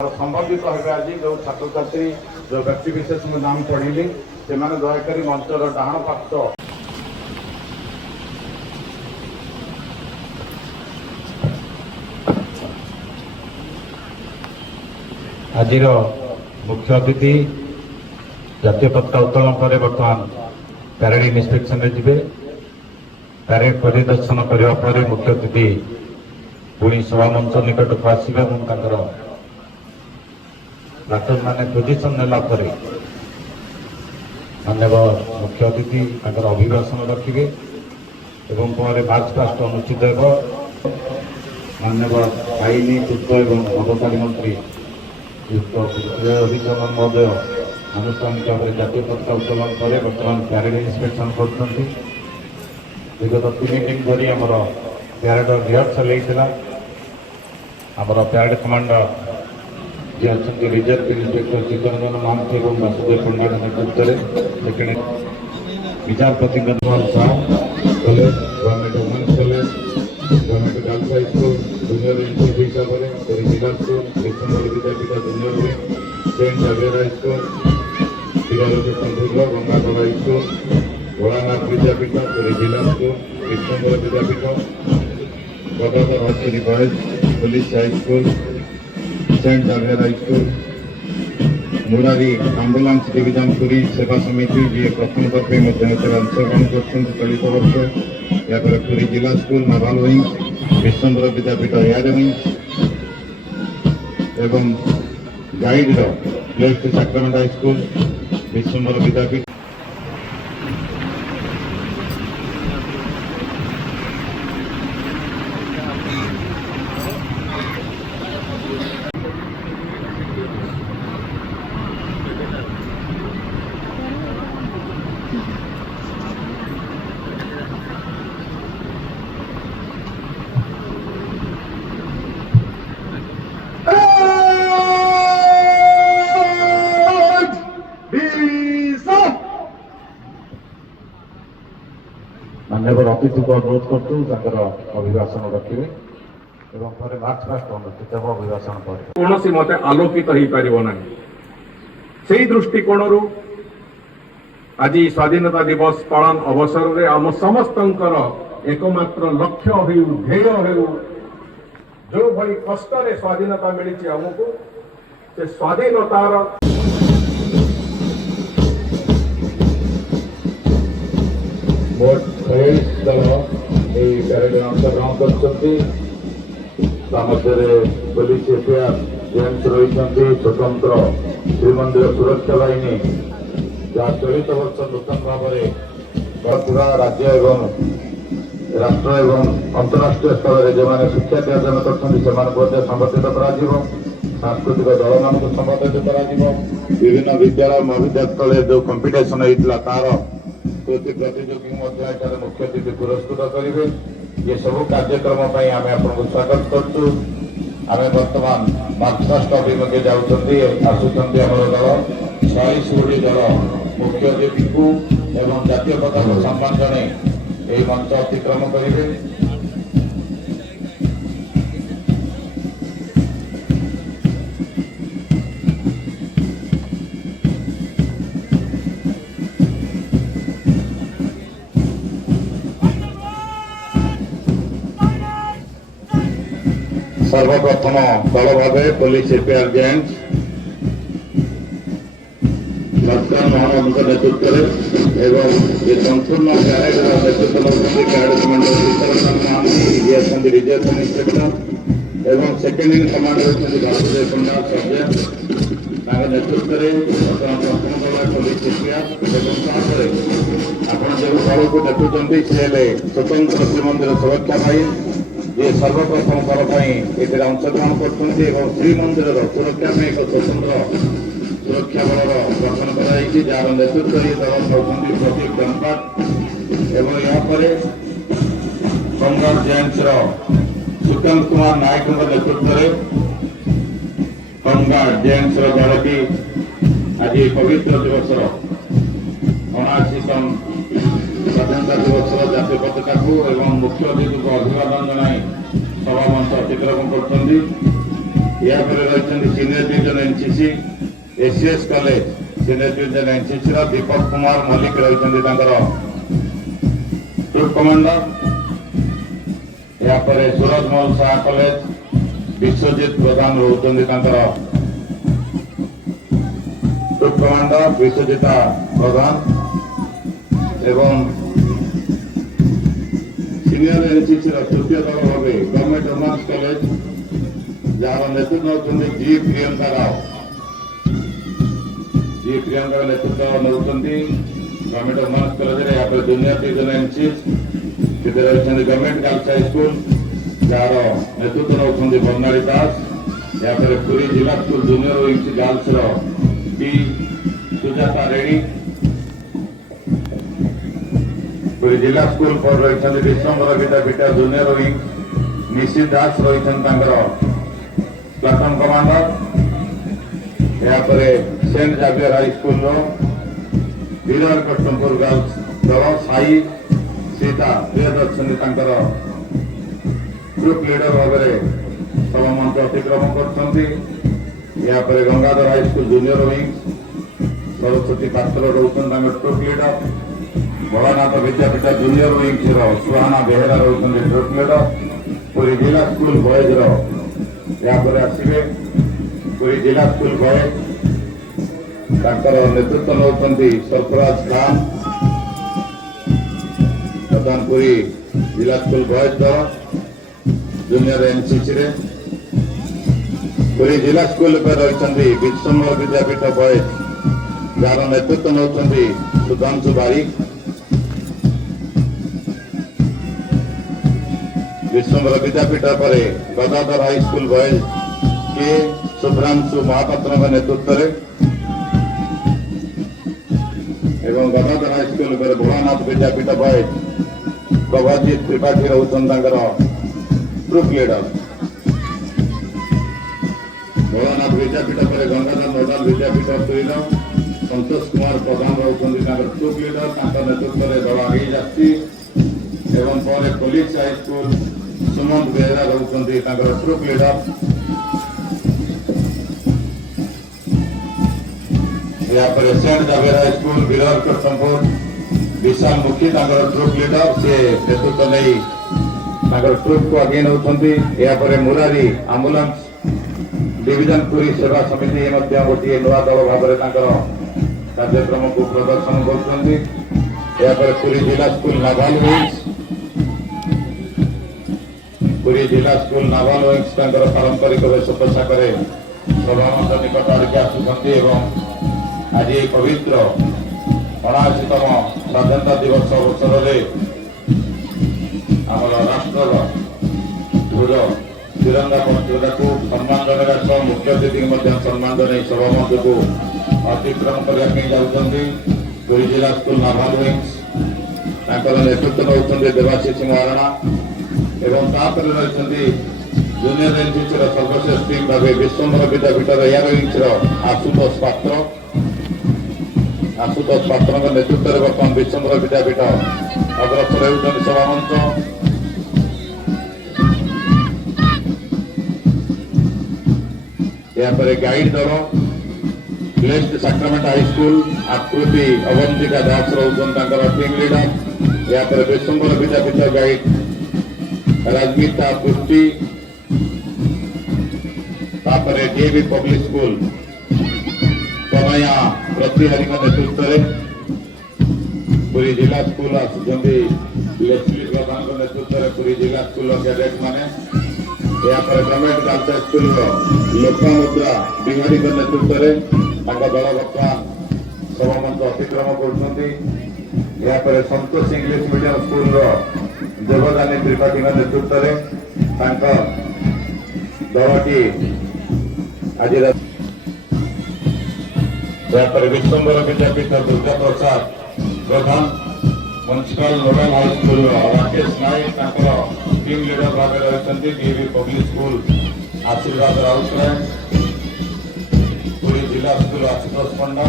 संबंधित है आज जो छात्र छात्री जो व्यक्ति विशेष नाम पढ़ी से दयाकोरी मंचर डाण पार्श्व आज मुख्य अतिथि जातीय पताका उत्तोलन पर बर्तमान पैरेड इन्स्पेक्शन जी पैरेड परिदर्शन करने मुख्य अतिथि पुणी सभा मंच निकट को आसवे डाक्टर माने पोजिशन नेला मानव मुख्य अतिथि अभिभाषण रखिए एवं पर मार्च पास्ट अनुष्ठित हो मानव आईन पूर्व एवं अबकारी मंत्री अभिचरण महोदय आनुष्ठानिक भाव में जातीय पताका उत्तोलन पर बर्तमान पैरेड इन्स्पेक्शन कर विगत 3 दिन धरी आमर पैरेड रिहर्सल होता आमर पैरेड कमांडर जी अच्छा रिजर्व इन्स्पेक्टर चित्तरंजन महांती और वासुदेव पंडा नेतृत्व में सेकेंड विचारपति college government women's college government girls high school junior institute हिसाब से जिला school Krishnagarh Vidyapith junior wing Saint Xavier high school Veerlochan Gangadhar high school Bholanath Vidyapith जिला स्कूल कृष्णगढ़ विद्यापीठ गदाधर हस्तरी boys police high school Saint Xavier high school Murari ambulance division Puri Seva Samiti जी प्रथम तर्फे अंशग्रहण कर चलित वर्ष या पुरी जिला school naval wing Krishnagarh Vidyapith air wing एवं guide place to sacrament high school Krishnagarh Vidyapith मानव अतिथि को अनुरोध कर अभिभाषण रखिए मार्च पास्ट अनुष्ठित अभिभाषण पर कौन मत आलोकित हो पार से दृष्टिकोण आज स्वाधीनता दिवस पालन अवसर में आम समस्त एकमात्र लक्ष्य हो ध्येय हो जो भाई कष्ट स्वाधीनता मिली आमको से स्वाधीनतार मोट 46 दल पैरेड अंशग्रहण कर पुलिस एफआईआर जेम्स रही स्वतंत्र श्रीमंदिर सुरक्षा बाहिनी जहाँ चलित वर्ष नूतन भाव में पूरा राज्य एवं राष्ट्र एवं अंतर्राष्ट्रीय स्तर में जो मैंने शिक्षा अर्जन कर संबर्धित कर सांस्कृतिक दल मान संबर्धित कर विभिन्न विद्यालय महाविद्यालय जो कंपिटिशन होता तार प्रतियोगी मुख्य अतिथि पुरस्कृत करेंगे ये सब कार्यक्रम आम आपको स्वागत करूँ आम बर्तमान मार्च पास्ट अभिमुखे जाऊँगी आसुँच दल 46 दल मुख्य अतिथि को एवं जातीय पताका सम्मान जन यही मंच अतिक्रम करेंगे सर्वप्रथम दल भाव police FIR James Laxman Mohammad नेतृत्व एवं ये संपूर्ण पैरेड नेतृत्व parade commander Chittaranjan Mahanty reserve inspector एवं second in commander Vasudev Panda surgeon नेतृत्व प्रथम दल पुलिस एफआईआर आप जो दल को देखुं स्वतंत्र श्रीमंदिर सुरक्षा बाहिनी ये सर्वप्रथम थर पर अंशग्रहण कर श्रीमंदिर सुरक्षा में एक स्वतंत्र सुरक्षा बल गठन कर जार नेतृत्व ये दल नौकरी प्रतीक गणपाट एवं यहाँ कमगढ़ जेम्स सुकल कुमार नायक नेतृत्व में कमगढ़ जेम्स दल की आज पवित्र दिवस 79 स्वाधीनता दिवस जातीय पताका को एवं मुख्य अतिथि को अभिवादन जनाई सभा मंच अतिक्रम कर या रही senior division NCC ACS college senior division NCC Deepak Kumar Mallick रही ट्रुप कमांडर या सूरज मल शाह कॉलेज विश्वजित प्रधान रोचंदी ट्रुप कमांडर विश्वजिता प्रधान एवं सीनियर एनसीसी तृतीय दल भाव गवर्नमेंट वुमेन्स कॉलेज जार नेतृत्व जी प्रियंका राव जी प्रियंका नेतृत्व नौ गवर्नमेंट वुमेन्स कॉलेज यहाँ junior division NCC government girls high school जार नेतृत्व नौ बर्णाली दास यहाँ पुरी जिला स्कूल जूनियर विंग्स गर्ल्स डी सुजाता रेड्डी पुरी जिला स्कूल पर रही विश्वम्बर विद्यापीठ जूनियर विंग निशी दास रही प्लाटून कमांडर यहाँ सेंट जावियर हाई स्कूल वीरर कटमपुर गर्ल्स दल साई सीता प्रियदर्शनी ग्रुप लीडर भाव सभा मंच अतिक्रम कर Gangadhar high school junior wing Saraswati पात्र रोचन ट्रुप लीडर भोलानाथ विद्यापीठ जूनियर विंग सुहाना बेहरा रही ट्रुप लीडर पुरी जिला स्कूल बॉयज यहाँ आसवे पुरी जिला स्कूल बॉयज नेतृत्व नौ सरफराज खान बर्तमान पुरी जिला स्कूल बॉयज दल जूनियर एनसीसी पुरी जिला स्कूल पर रही विश्वम्बर विद्यापीठ बॉयज जार नेतृत्व नौ सुधांशु बारिक विश्वम्बर विद्यापीठ पर गदाधर हाई स्कूल बॉयज के शुभ्रांशु महापात्र नेतृत्व एवं गदाधर हाई स्कूल पर भोलानाथ विद्यापीठ boys प्रभाजीत Tripathi रोचन group leader Bholanath विद्यापीठ पर गंगाधर नोडाल विद्यापीठ तुरीन संतोष कुमार प्रधान रही ग्रुप लीडर नेतृत्व में दल आगे जाती एवं पर police high school Sumant Behera रही ट्रुप लीडर यहाँ पर सेंट जावियर हाई स्कूल वीरर कटमपुर विशाल मुखी ट्रुप लीडर से नेतृत्व नहीं ट्रुप को आगे नौ यहाँ मुरारी आम्बुलांस डिविजन पुरी सेवा समिति गोटे नुआ दल भाव कार्यक्रम को प्रदर्शन कर पुरी जिला स्कूल नाभाल विंग्स पुरी जिला स्कूल नाभाल विंग्स पारंपरिक वेश पोशाक सभामंच निकट आड़े आसुंच आज पवित्र 79तम स्वाधीनता दिवस अवसर में आम राष्ट्र ध्वज तिरंगा पताका को सम्मान जनाइवा मुख्य अतिथि सम्मान जन सभामंच को अतिक्रम करने जाऊँगी पुरी जिला स्कूल नाभाल विंग्स नेतृत्व नौ देवाशीष महाराणा एवं रही जूनियर एनसीसी सर्वश्रेष्ठ टीम भाव विश्वम्बर विद्यापीठ एयर विंग्स आशुतोष पात्र नेतृत्व में बर्तमान विश्वम्बर विद्यापीठ अग्रसर होती सभामंच यहाँ गाइड दल ब्लेस्ड सैक्रमेंट हाई स्कूल आकृति अवंतिका दास रही टीम लीडर यहाँ विश्वम्बर विद्यापीठ गाइड राजमीता पुष्टि डीएवी पब्लिक स्कूल कन्हैया प्रतिहारी नेतृत्व पुरी जिला स्कूल लेस्ली प्रधान नेतृत्व पुरी जिला स्कूल कैडेट माने यहाँ government girls high school Lokmudra Bihari नेतृत्व दल बर्तमान सभामंच अतिक्रम कर Santosh English medium school Devdani Tripathi नेतृत्व दलटी आज Bishwambar Vidyapith Durga Prasad Pradhan municipal nodal high school Rakesh Nayak team leader भाव रही डीएवी पब्लिक स्कूल आशीर्वाद राउतराय पुरी जिला स्कूल आशुतोष पंडा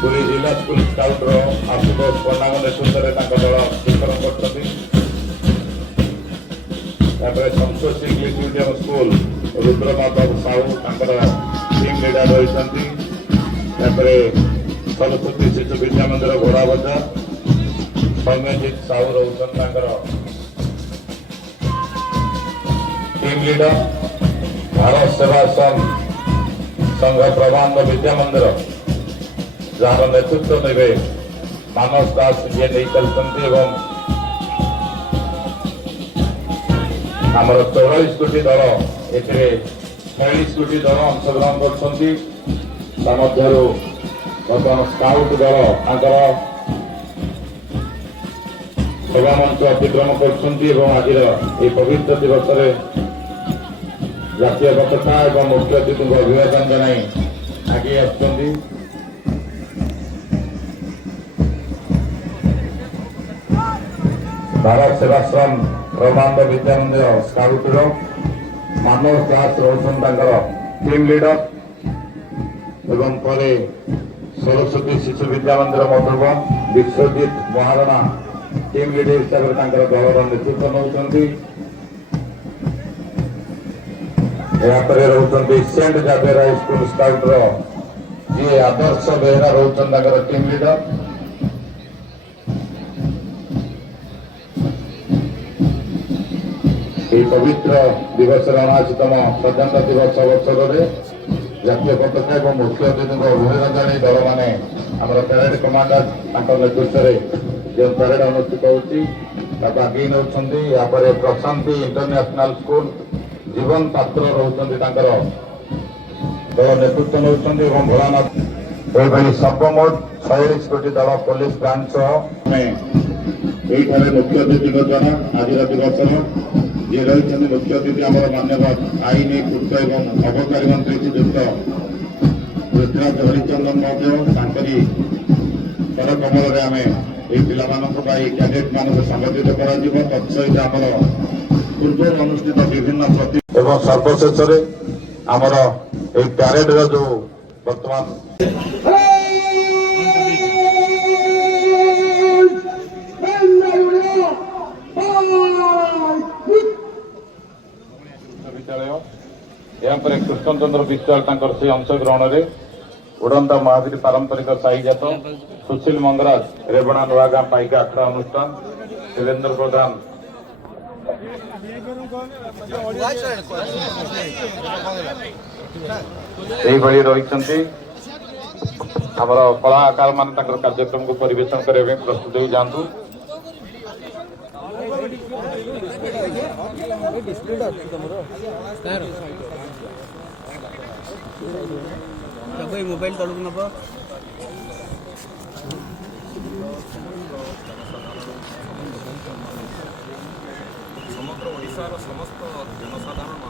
पुरी जिला स्कूल स्काउटर आशुतोष पण्डाଙ୍କ ନେତୃତ୍ୱରେ ତାଙ୍କ ଦଳ ବିତରଣ କରୁଛନ୍ତି। ତାପରେ ସଂସ୍କୃତି English medium school Rudramadhab Sahu ତାଙ୍କର ଟିମ୍ ଲିଡର ରହିଛନ୍ତି। ତାପରେ ସରସ୍ୱତୀ ଶିଶୁ ବିଦ୍ୟା ମନ୍ଦିର ଘୋଡ଼ାବଜା ସୌମ୍ୟଜିତ ସାହୁ ରହୁଛନ୍ତି ତାଙ୍କର ଟିମ୍ ଲିଡର। ଭାରତ ସେବାଶ୍ରମ ସଂଘ ପ୍ରବାନ୍ଧ ବିଦ୍ୟା ମନ୍ଦିର ଯାହାର ନେତୃତ୍ୱ ନେବେ ମାନସ ଦାସ ଯିଏ ନେଇ ଚାଲିଛନ୍ତି ଏବଂ ଆମର 44 କୋଟି ଦଳ ଏଥିରେ 46 କୋଟି ଦଳ ଅଂଶଗ୍ରହଣ କରୁଛନ୍ତି। ତା ମଧ୍ୟରୁ ବର୍ତ୍ତମାନ ସ୍କାଉଟ ଦଳ ତାଙ୍କର ସଭାମଞ୍ଚ ଅତିକ୍ରମ କରୁଛନ୍ତି ଏବଂ ଆଜିର ଏହି ପବିତ୍ର ଦିବସରେ ଜାତୀୟ ପତାକା ଏବଂ ମୁଖ୍ୟ ଅତିଥିଙ୍କୁ ଅଭିବାଦନ ଜଣାଇ ଆଗେଇ ଆସୁଛନ୍ତି। ଭାରତ ସେବାଶ୍ରମ ପ୍ରବାନ୍ଧ ବିଦ୍ୟା ମନ୍ଦିର ସ୍କାଉଟର ମାନସ ଦାସ ରହୁଛନ୍ତି ତାଙ୍କର ଟିମ୍ ଲିଡର ଏବଂ ପରେ ସରସ୍ୱତୀ ଶିଶୁ ବିଦ୍ୟା ମନ୍ଦିର ମଧୁବନ ବିଶ୍ୱଜିତ ମହାରଣା ଟିମ୍ ଲିଡର ହିସାବରେ ତାଙ୍କର ଦଳର ନେତୃତ୍ୱ ନେଉଛନ୍ତି। ଏହାପରେ ରହୁଛନ୍ତି ସେଣ୍ଟ ଜାଭିୟର ହାଇସ୍କୁଲ ସ୍କାଉଟର ଯିଏ ଆଦର୍ଶ ବେହେରା ରହୁଛନ୍ତି ତାଙ୍କର ଟିମ୍ ଲିଡର। ଏହି ପବିତ୍ର ଦିବସର 79ତମ ସ୍ୱାଧୀନତା ଦିବସ ଅବସରରେ ଜାତୀୟ ପତାକା ଏବଂ ମୁଖ୍ୟ ଅତିଥିଙ୍କୁ ଅଭିନନ୍ଦନ ଜଣାଇ ଦଳମାନେ ଆମର ପ୍ୟାରେଡ କମାଣ୍ଡର ତାଙ୍କ ନେତୃତ୍ୱରେ ଯେଉଁ ପ୍ୟାରେଡ ଅନୁଷ୍ଠିତ ହେଉଛି ତାକୁ ଆଗେଇ ନେଉଛନ୍ତି। ଏହାପରେ ପ୍ରଶାନ୍ତି ଇଣ୍ଟରନ୍ୟାସନାଲ ସ୍କୁଲ ଜୀବନ ପାତ୍ର ରହୁଛନ୍ତି ତାଙ୍କର ଦଳ ନେତୃତ୍ୱ ନେଉଛନ୍ତି ଏବଂ ଭୋଳାନାଥ ଏହିଭଳି ସର୍ବମୋଟ 46 କୋଟି ଦଳ ପୋଲିସ ବ୍ରାଞ୍ଚ ସହ ଆମେ ଏଇଠାରେ ମୁଖ୍ୟ ଅତିଥି ଯୋଜନା ଆଜିର ଦିବସର ଯିଏ ରହିଛନ୍ତି ମୁଖ୍ୟ ଅତିଥି ଆମର ମାନ୍ୟବର ଆଇନ ପୂର୍ତ୍ତ ଏବଂ ଅବକାରୀ ମନ୍ତ୍ରୀ ଶ୍ରୀଯୁକ୍ତ ପୃଥ୍ୱୀରାଜ ହରିଚନ୍ଦନ ମଧ୍ୟ ତାଙ୍କରି କର କମଳରେ ଆମେ ଏହି ପିଲାମାନଙ୍କ ପାଇଁ କ୍ୟାଡେଟ୍ ମାନଙ୍କୁ ସମ୍ବୋଧିତ କରାଯିବ। ତତ୍ସହିତ ଆମର ପୂର୍ବରୁ ଅନୁଷ୍ଠିତ ବିଭିନ୍ନ ଏବଂ ସର୍ବଶେଷରେ ଆମର ଏହି ପ୍ୟାରେଡର ଯୋଉ ବର୍ତ୍ତମାନ ବିଦ୍ୟାଳୟ ଏହାପରେ କୃଷ୍ଣଚନ୍ଦ୍ର ବିଶ୍ୱାଳ ତାଙ୍କର ସେ ଅଂଶଗ୍ରହଣରେ ଉଡ଼ନ୍ତା ମହାବୀର ପାରମ୍ପରିକ ସାହିଜାତ ସୁଶୀଲ ମଙ୍ଗରାଜ ରେବଣା ନୂଆଗାଁ ପାଇକା ଆଖଡ଼ା ଅନୁଷ୍ଠାନ ଶିବେନ୍ଦ୍ର ପ୍ରଧାନ ଏଇଭଳି ରହିଛନ୍ତି। ଆମର କଳାକାର ମାନେ ତାଙ୍କର କାର୍ଯ୍ୟକ୍ରମକୁ ପରିବେଷଣ କରିବା ପାଇଁ ପ୍ରସ୍ତୁତ ହୋଇ ଯାଆନ୍ତୁ। ମୋବାଇଲ ତଳକୁ ନବ ସମଗ୍ର ଓଡ଼ିଶାର ସମସ୍ତ ଜନସାଧାରଣ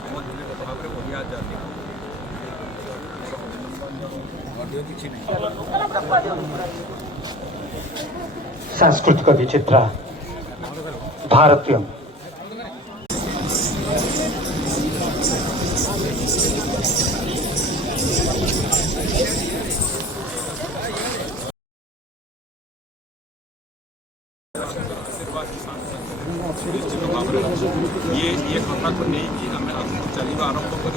ସମନ୍ୱିତ ଭାବରେ ଓଡ଼ିଆ ଜାତି କିଛି ନାହିଁ। सांस्कृतिक विचित्र भारतीय निश्चित भाव ये कथा को नहीं आम आगे चलवा आरंभ कर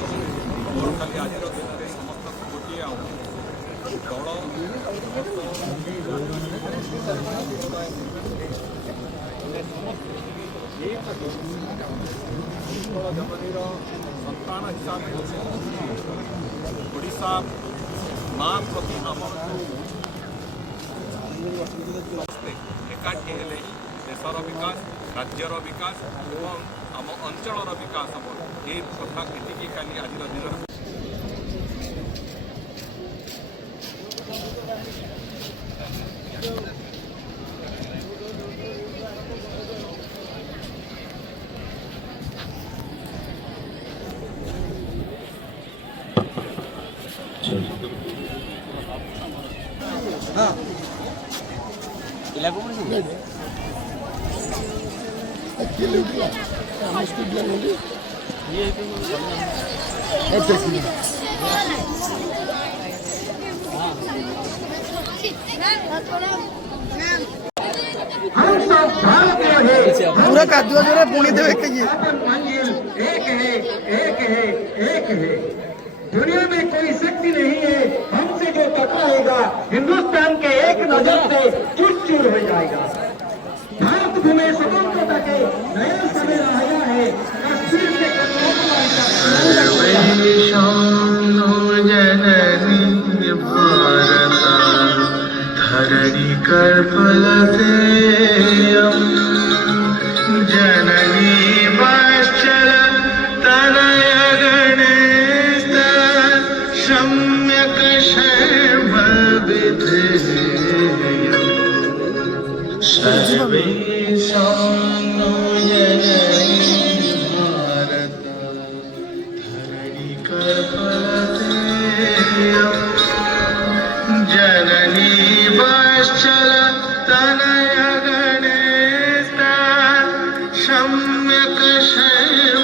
खाली आज दिन में समस्त गोटे दल जमीर संतान हिसाब से ओडिशा माँ प्रति आम एकाठी हेले देशर विकास राज्यर विकास और आम अंचल विकास हम ये कथा एति खाली आज दिन ये हम सब भारतीय हैं। पूरा कादुआ जोरे पुणी देवे के जी अपन मंजिल एक है, एक है, एक है। दुनिया में कोई शक्ति नहीं है हमसे जो टकराएगा, हिंदुस्तान के एक नजर से चूर हो जाएगा। भारत भूमि स्वतंत्रता के नया समय आया है। कश्मीर से जननी भारत धरणी कल्पलते जननी वत्सल तनय गणेश सम्यक शर्म सर्वेषां नो जननी भारत धरणी कल्पलते जननी वत्सल तनय गणेश सम्यक शर्म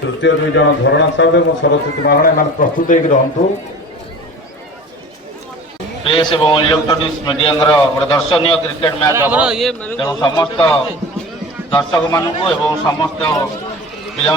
तृतीय दुई जन धरणा साहब और सरस्वती महाराणा एम प्रस्तुत होकर रुहतु। प्रेस और इलेक्ट्रोनिक्स मीडिया गोटे दर्शनीय क्रिकेट मैच हम तेणु समस्त दर्शक मानू समस्त पिला